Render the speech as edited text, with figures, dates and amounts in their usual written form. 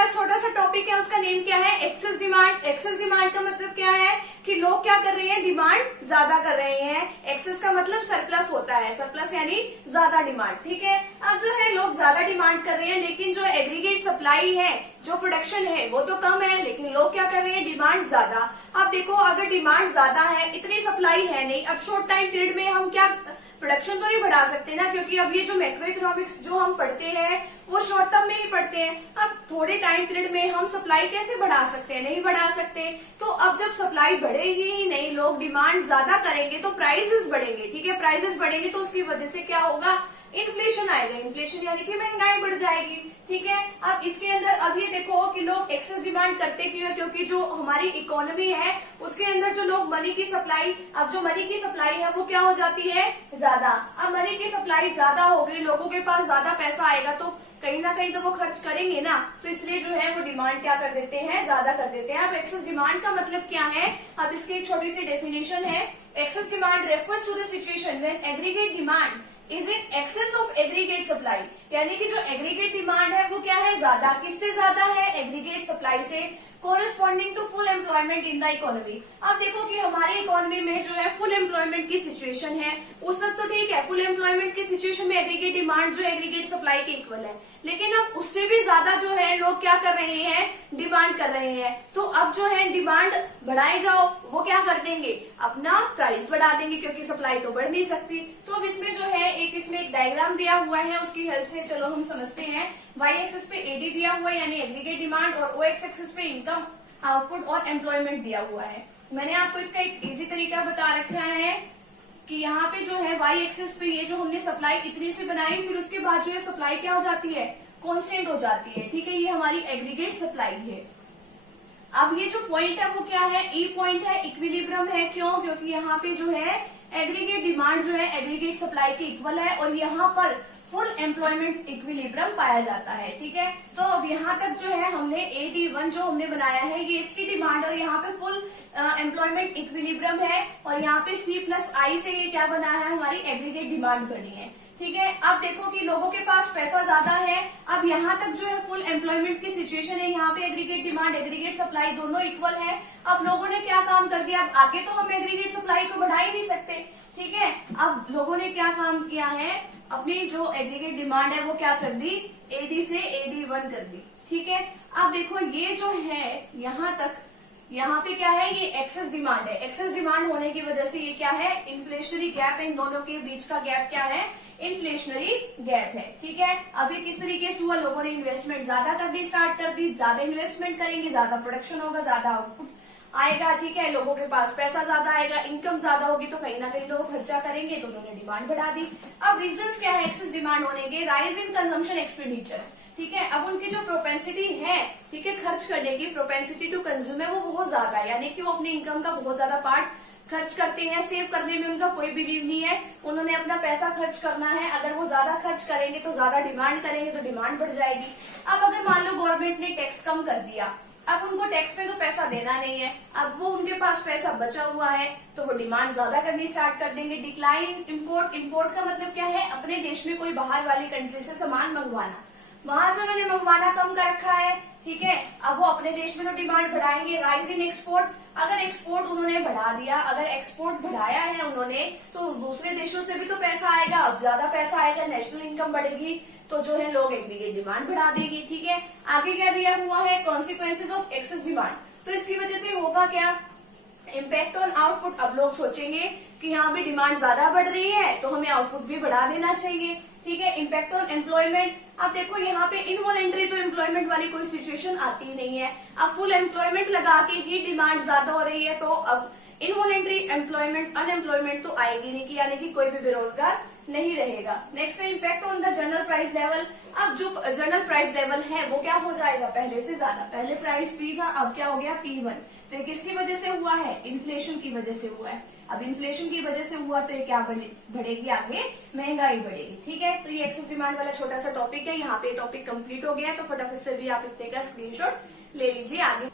पास छोटा सा टॉपिक है, उसका नेम क्या है, एक्सेस डिमांड। एक्सेस डिमांड का मतलब क्या है कि लोग क्या कर रहे हैं, डिमांड ज्यादा कर रहे हैं। एक्सेस का मतलब सरप्लस होता है, सरप्लस यानी ज्यादा डिमांड, ठीक है। अब जो है लोग ज्यादा डिमांड कर रहे हैं, लेकिन जो एग्रीगेट सप्लाई है, जो प्रोडक्शन है वो तो कम है, लेकिन लोग क्या कर रहे हैं, डिमांड ज्यादा। अब देखो अगर डिमांड ज्यादा है, इतनी सप्लाई है नहीं, अब शॉर्ट टाइम पीरियड में हम क्या प्रोडक्शन तो नहीं बढ़ा सकते ना, क्योंकि अब ये जो मैक्रो इकोनॉमिक्स जो हम पढ़ते हैं वो शॉर्ट टर्म में ही पढ़ते हैं। अब थोड़े टाइम पीरियड में हम सप्लाई कैसे बढ़ा सकते हैं, नहीं बढ़ा सकते। तो अब जब सप्लाई बढ़ेगी ही नहीं, लोग डिमांड ज्यादा करेंगे तो प्राइसेस बढ़ेंगे, ठीक है। प्राइसेस बढ़ेंगे तो उसकी वजह से क्या होगा, इन्फ्लेशन आएगा। इन्फ्लेशन यानी कि महंगाई बढ़ जाएगी, ठीक है। अब इसके अंदर अब ये देखो कि लोग एक्सेस डिमांड करते क्यों है, क्योंकि जो हमारी इकोनॉमी है उसके अंदर जो लोग मनी की सप्लाई, अब जो मनी की सप्लाई है वो क्या हो जाती है, ज्यादा। अब मनी की सप्लाई ज्यादा हो गई, लोगों के पास ज्यादा पैसा आएगा तो कहीं ना कहीं तो वो खर्च करेंगे ना, तो इसलिए जो है वो डिमांड क्या कर देते हैं, ज्यादा कर देते हैं। अब एक्सेस डिमांड का मतलब क्या है, अब इसकी एक छोटी सी डेफिनेशन है। Excess demand refers to the situation when aggregate demand is in excess of aggregate supply, यानी कि जो एग्रीगेट डिमांड है वो क्या है, ज्यादा। किससे ज्यादा है, एग्रीगेट सप्लाई से, corresponding to full employment in the economy. अब देखो कि हमारी इकोनॉमी में जो है फुल एम्प्लॉयमेंट की सिचुएशन है, उस तक तो ठीक है, फुल एम्प्लॉयमेंट की सिचुएशन में एग्रीगेट डिमांड जो एग्रीगेट सप्लाई के इक्वल है, लेकिन अब उससे भी ज्यादा जो है लोग क्या कर रहे हैं, डिमांड कर रहे हैं। तो अब जो है डिमांड बढ़ाए जाओ, वो क्या कर देंगे, अपना प्राइस बढ़ा देंगे, क्योंकि सप्लाई तो बढ़ नहीं सकती। तो अब इसमें जो है इसमें एक डायग्राम दिया हुआ है, उसकी हेल्प से चलो हम समझते हैं। वाई एक्सेस पे एडी दिया हुआ है यानी एग्रीगेट डिमांड, और ओ एक्सेस पे इनकम, आउटपुट और एम्प्लॉयमेंट दिया हुआ है। मैंने आपको इसका एक इजी तरीका बता रखा है कि यहाँ पे जो है वाई एक्सेस पे ये जो हमने सप्लाई इतनी से बनाई, फिर उसके बाद जो है सप्लाई क्या हो जाती है, कांस्टेंट हो जाती है, ठीक है। ये हमारी एग्रीगेट सप्लाई है। अब ये जो पॉइंट है वो क्या है, ई पॉइंट है, इक्विलिब्रियम है। क्यों, क्योंकि यहाँ पे जो है एग्रीगेट डिमांड जो है एग्रीगेट सप्लाई के इक्वल है, और यहाँ पर फुल एम्प्लॉयमेंट इक्विलिब्रियम पाया जाता है, ठीक है। तो अब यहाँ तक जो है हमने AD1 जो हमने बनाया है ये इसकी डिमांड, और यहाँ पे फुल एम्प्लॉयमेंट इक्विलिब्रियम है, और यहाँ पे C+I से ये क्या बना है, हमारी एग्रीगेट डिमांड बनी है, ठीक है। अब देखो कि लोगों के पास पैसा ज्यादा है, अब यहाँ तक जो है फुल एम्प्लॉयमेंट की सिचुएशन है, यहाँ पे एग्रीगेट डिमांड एग्रीगेट सप्लाई दोनों इक्वल है। अब लोगों ने क्या काम कर दिया, अब आगे तो हम एग्रीगेट सप्लाई को बढ़ा ही नहीं सकते, ठीक है। अब लोगों ने क्या काम किया है, अपनी जो एग्रीगेट डिमांड है वो क्या कर दी, AD से AD1 कर दी, ठीक है। अब देखो ये जो है यहाँ तक, यहाँ पे क्या है, ये एक्सेस डिमांड है। एक्सेस डिमांड होने की वजह से ये क्या है, इन्फ्लेशनरी गैप है, इन दोनों के बीच का गैप क्या है, इन्फ्लेशनरी गैप है, ठीक है। अभी किस तरीके से हुआ, लोगों ने इन्वेस्टमेंट ज्यादा कर दी, स्टार्ट कर दी, ज्यादा इन्वेस्टमेंट करेंगे, ज्यादा प्रोडक्शन होगा, ज्यादा आउटपुट आएगा, ठीक है। लोगों के पास पैसा ज्यादा आएगा, इनकम ज्यादा होगी, तो कहीं ना कहीं लोग खर्चा करेंगे, तो उन्होंने डिमांड बढ़ा दी। अब रीजंस क्या है एक्सेस डिमांड होने के, राइज इन कंजम्पशन एक्सपेंडिचर, ठीक है। अब उनकी जो प्रोपेंसिटी है, ठीक है, खर्च करने की प्रोपेंसिटी टू कंज्यूम है वो बहुत ज्यादा है, यानी कि वो अपने इनकम का बहुत ज्यादा पार्ट खर्च करते हैं। सेव करने में उनका कोई बिलीव नहीं है, उन्होंने अपना पैसा खर्च करना है। अगर वो ज्यादा खर्च करेंगे तो ज्यादा डिमांड करेंगे, तो डिमांड बढ़ जाएगी। अब अगर मान लो गवर्नमेंट ने टैक्स कम कर दिया, अब उनको टैक्स पे तो पैसा देना नहीं है, अब वो उनके पास पैसा बचा हुआ है, तो वो डिमांड ज्यादा करनी स्टार्ट कर देंगे। डिक्लाइन इम्पोर्ट, इम्पोर्ट का मतलब क्या है, अपने देश में कोई बाहर वाली कंट्री से सामान मंगवाना, वहां से उन्होंने मंगवाना कम कर रखा है, ठीक है। अब वो अपने देश में तो डिमांड बढ़ाएंगे। राइज इन एक्सपोर्ट, अगर एक्सपोर्ट उन्होंने बढ़ा दिया, अगर एक्सपोर्ट बढ़ाया है उन्होंने, तो दूसरे देशों से भी तो पैसा आएगा, अब ज्यादा पैसा आएगा, नेशनल इनकम बढ़ेगी, तो जो है लोग एग्रीगेट डिमांड बढ़ा देंगे, ठीक है। आगे क्या दिया हुआ है, कॉन्सिक्वेंसेज ऑफ एक्सेस डिमांड, तो इसकी वजह से होगा क्या, इम्पैक्ट ऑन आउटपुट। अब लोग सोचेंगे कि यहाँ भी डिमांड ज्यादा बढ़ रही है तो हमें आउटपुट भी बढ़ा देना चाहिए, ठीक है। इम्पैक्ट ऑन एम्प्लॉयमेंट, अब देखो यहाँ पे इनवॉलेंट्री तो एम्प्लॉयमेंट वाली कोई सिचुएशन आती नहीं है, अब फुल एम्प्लॉयमेंट लगा के ही डिमांड ज्यादा हो रही है, तो अब इनवॉलेंट्री एम्प्लॉयमेंट, अनएम्प्लॉयमेंट तो आएगी नहीं, यानी कि कोई भी बेरोजगार नहीं रहेगा। नेक्स्ट है impact on the general price level. अब जो जनरल प्राइस लेवल है वो क्या हो जाएगा, पहले से ज्यादा, पहले प्राइस P था, अब क्या हो गया P1। तो ये किसकी वजह से हुआ है, इन्फ्लेशन की वजह से हुआ है। अब इन्फ्लेशन की वजह से हुआ तो ये क्या बढ़ेगी, आगे महंगाई बढ़ेगी, ठीक है। तो ये एक्सेस डिमांड वाला छोटा सा टॉपिक है, यहाँ पे टॉपिक कंप्लीट हो गया है, तो फटाफट से भी आप इतने का स्क्रीनशॉट ले लीजिए। आगे